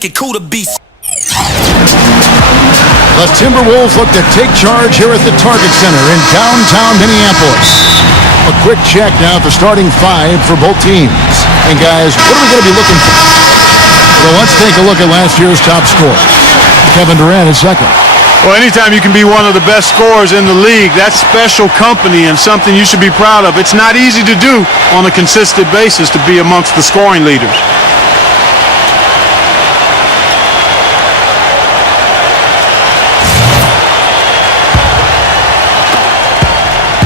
make it cool to be. The Timberwolves look to take charge here at the Target Center in downtown Minneapolis. A quick check now at the starting five for both teams. And guys, what are we going to be looking for? Well, let's take a look at last year's top scorer. Kevin Durant is second. Well, anytime you can be one of the best scorers in the league, that's special company and something you should be proud of. It's not easy to do on a consistent basis to be amongst the scoring leaders.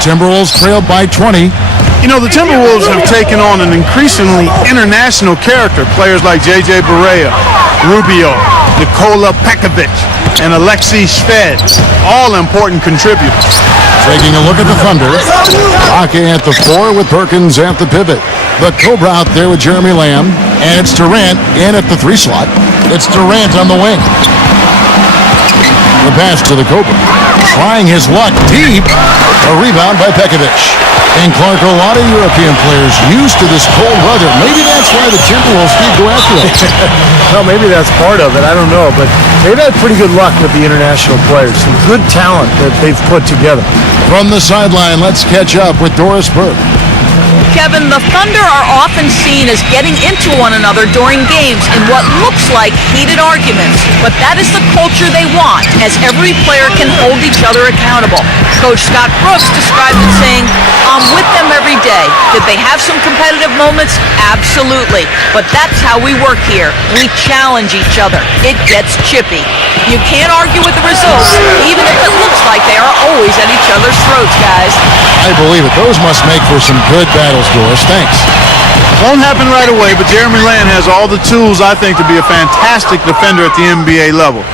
Timberwolves trailed by 20. You know, the Timberwolves have taken on an increasingly international character. Players like J.J. Barea, Rubio, Nikola Pekovic, and Alexei Shved, all important contributors. Taking a look at the Thunder. Ake at the 4 with Perkins at the pivot. The Cobra out there with Jeremy Lamb. And it's Durant in at the 3 slot. It's Durant on the wing. The pass to the Cobra. Trying his luck deep. A rebound by Pekovic. And Clark, a lot of European players used to this cold weather. Maybe that's why the Timberwolves keep go after it. Well, maybe that's part of it. I don't know. But they've had pretty good luck with the international players. Some good talent that they've put together. From the sideline, let's catch up with Doris Burke. Kevin, the Thunder are often seen as getting into one another during games in what looks like heated arguments. But that is the culture they want, as every player can hold each other accountable. Coach Scott Brooks described it saying, "I'm with them every day." Did they have some competitive moments? Absolutely. But that's how we work here. We challenge each other. It gets chippy. You can't argue with the results, even if it looks like they are always at each other's throats, guys. I believe it. Those must make for some good battles, Doris. Thanks. Won't happen right away, but Jeremy Lamb has all the tools, I think, to be a fantastic defender at the NBA level.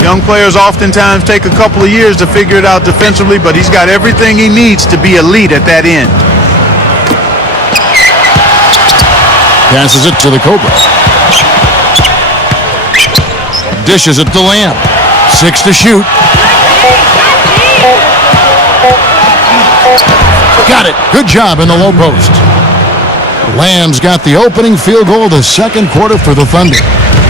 Young players oftentimes take a couple of years to figure it out defensively, but he's got everything he needs to be elite at that end. Passes it to the Cobra. Dishes it to Lamb. 6 to shoot. Got it. Good job in the low post. Lamb's got the opening field goal of the second quarter for the Thunder.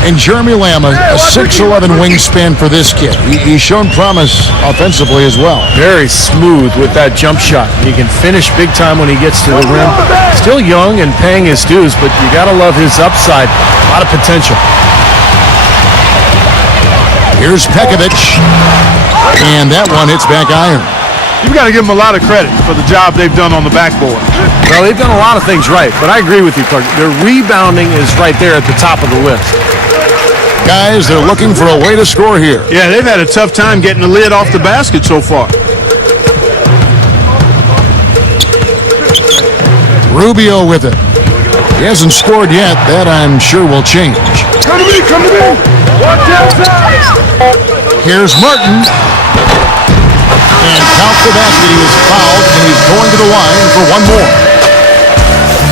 And Jeremy Lamb, a 6'11" wingspan for this kid. He's shown promise offensively as well. Very smooth with that jump shot. He can finish big time when he gets to the rim. Still young and paying his dues, but you got to love his upside. A lot of potential. Here's Pekovic. And that one hits back iron. You've got to give them a lot of credit for the job they've done on the backboard. Well, they've done a lot of things right, but I agree with you, Clark. Their rebounding is right there at the top of the list. Guys, they're looking for a way to score here. Yeah, they've had a tough time getting the lid off the basket so far. Rubio with it. He hasn't scored yet. That, I'm sure, will change. Come to me, come to me. Watch outside. Here's Martin. And count the basket. He was fouled, and he's going to the line for one more.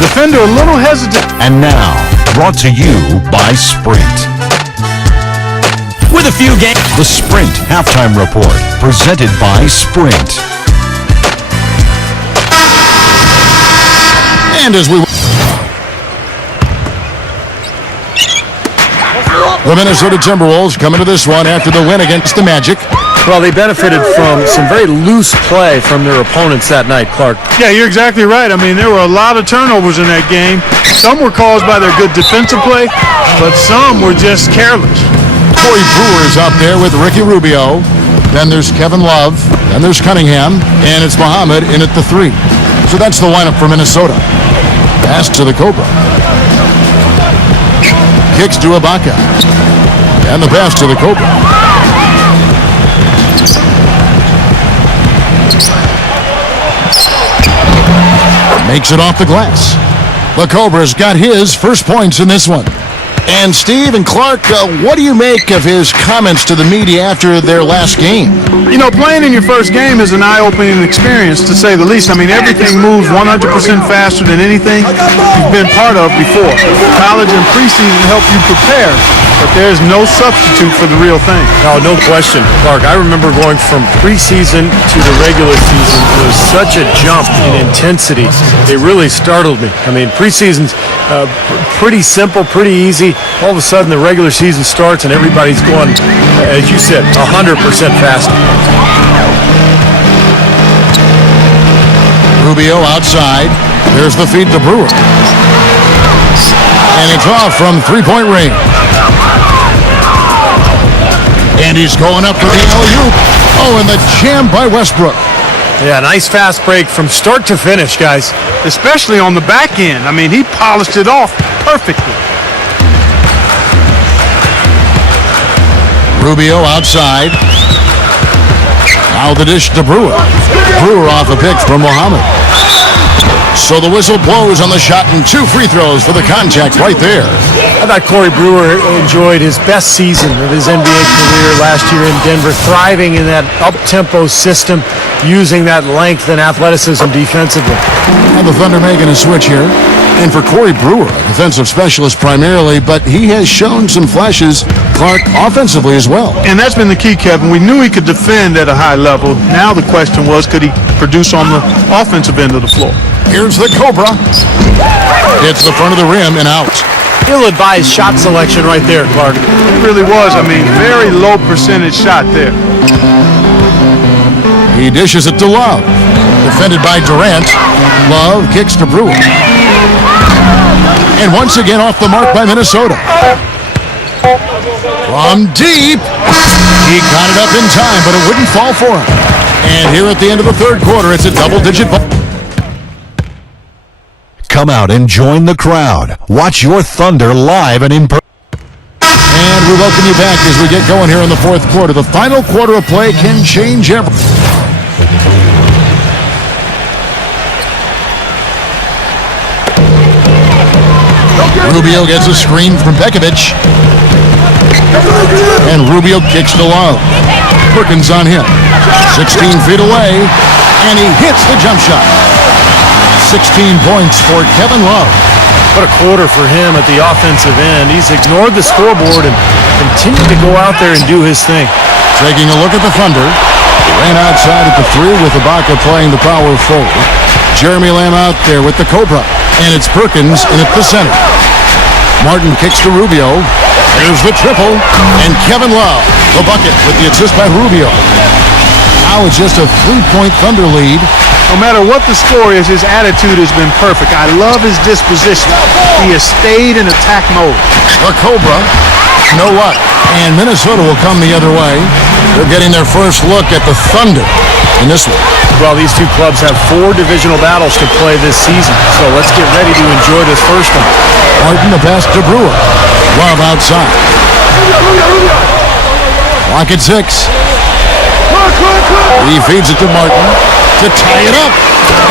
Defender a little hesitant. And now, brought to you by Sprint. With a few games. The Sprint Halftime Report, presented by Sprint. And as we... The Minnesota Timberwolves come into this one after the win against the Magic. Well, they benefited from some very loose play from their opponents that night, Clark. Yeah, you're exactly right. I mean, there were a lot of turnovers in that game. Some were caused by their good defensive play, but some were just careless. Corey Brewer's out there with Ricky Rubio. Then there's Kevin Love. Then there's Cunningham. And it's Muhammad in at the 3. So that's the lineup for Minnesota. Pass to the Cobra. Kicks to Ibaka. And the pass to the Cobra. Makes it off the glass. The Cobra's got his first points in this one. And Steve and Clark, what do you make of his comments to the media after their last game? You know, playing in your first game is an eye-opening experience, to say the least. I mean, everything moves 100% faster than anything you've been part of before. College and preseason help you prepare but there's no substitute for the real thing. No question, Clark. I remember going from preseason to the regular season. It was such a jump in intensity. It really startled me. I mean, preseason's pretty simple, pretty easy. All of a sudden, the regular season starts and everybody's going, as you said, 100% faster. Rubio outside. There's the feed to Brewer. And it's off from three-point range. And he's going up for the alley-oop. Oh, and the jam by Westbrook. Yeah, nice fast break from start to finish, guys. Especially on the back end. I mean, he polished it off perfectly. Rubio outside. Now the dish to Brewer. Brewer off a pick from Muhammad. So the whistle blows on the shot and 2 free throws for the contact right there. I thought Corey Brewer enjoyed his best season of his NBA career last year in Denver, thriving in that up-tempo system, using that length and athleticism defensively. And the Thunder making a switch here. And for Corey Brewer, a defensive specialist primarily, but he has shown some flashes, Clark, offensively as well. And that's been the key, Kevin. We knew he could defend at a high level. Now the question was, could he produce on the offensive end of the floor? Here's the Cobra. Hits the front of the rim and out. Ill-advised shot selection right there, Clark. It really was. I mean, very low percentage shot there. He dishes it to Love. Defended by Durant. Love kicks to Brewer. And once again off the mark by Minnesota. From deep. He got it up in time, but it wouldn't fall for him. And here at the end of the third quarter, it's a double-digit ball. Come out and join the crowd. Watch your Thunder live and in person. And we welcome you back as we get going here in the fourth quarter. The final quarter of play can change everything. Rubio gets a screen from Pekovic. And Rubio kicks to Love. Perkins on him. 16 feet away. And he hits the jump shot. 16 points for Kevin Love. What a quarter for him at the offensive end. He's ignored the scoreboard and continued to go out there and do his thing. Taking a look at the Thunder. Ran outside at the 3 with Ibaka playing the power forward. Jeremy Lamb out there with the Cobra. And it's Perkins in at the center. Martin kicks to Rubio. There's the triple. And Kevin Love, the bucket with the assist by Rubio. Now it's just a 3-point Thunder lead. No matter what the score is, his attitude has been perfect. I love his disposition. He has stayed in attack mode. The Cobra, no luck. And Minnesota will come the other way. They're getting their first look at the Thunder in this one. Well, these two clubs have 4 divisional battles to play this season, so let's get ready to enjoy this first one. Martin the pass to Brewer. Love outside. Clock at 6. He feeds it to Martin to tie it up.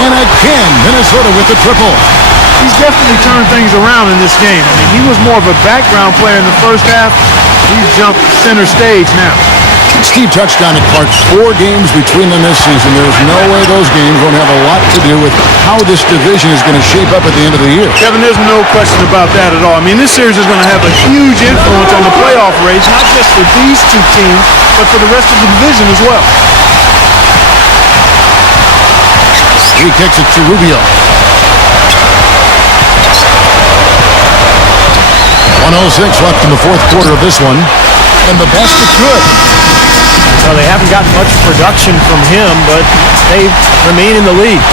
And again, Minnesota with the triple. He's definitely turned things around in this game. I mean, he was more of a background player in the first half. He's jumped center stage now. Steve touched on it, Clark. 4 games between them this season. There's no way those games won't have a lot to do with how this division is going to shape up at the end of the year. Kevin, there's no question about that at all. I mean, this series is going to have a huge influence on the playoff race, not just for these two teams, but for the rest of the division as well. He kicks it to Rubio. 1:06 left in the fourth quarter of this one. And the basket good. Well, they haven't gotten much production from him, but they remain in the lead.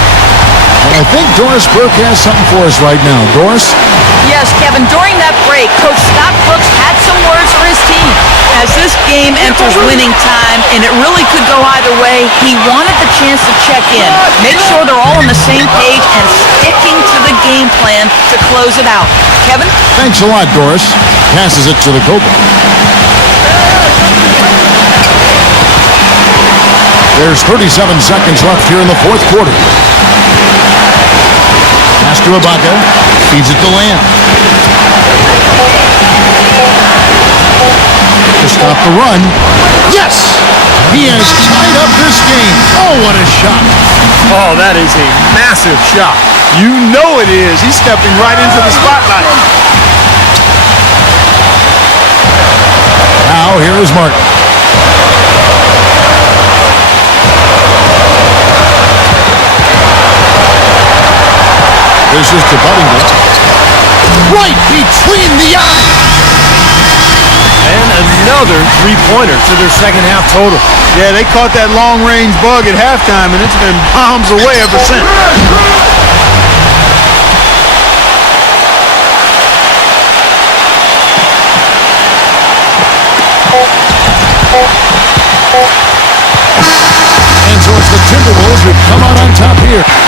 And I think Doris Burke has something for us right now. Doris? Yes, Kevin, during that break, Coach Scott Brooks had some words for his team. As this game enters winning time, and it really could go either way, he wanted the chance to check in, make sure they're all on the same page, and sticking to the game plan to close it out. Kevin? Thanks a lot, Doris. Passes it to the Cobra. There's 37 seconds left here in the fourth quarter. Pass to Ibaka. Feeds it to Lamb. To stop the run. Yes! He has tied up this game. Oh, what a shot. Oh, that is a massive shot. You know it is. He's stepping right into the spotlight. Here is Martin. This is to Buddington. Right between the eyes. And another three-pointer to their second half total. Yeah, they caught that long-range bug at halftime, and it's been bombs away ever since. And so it's the Timberwolves who come out on top here.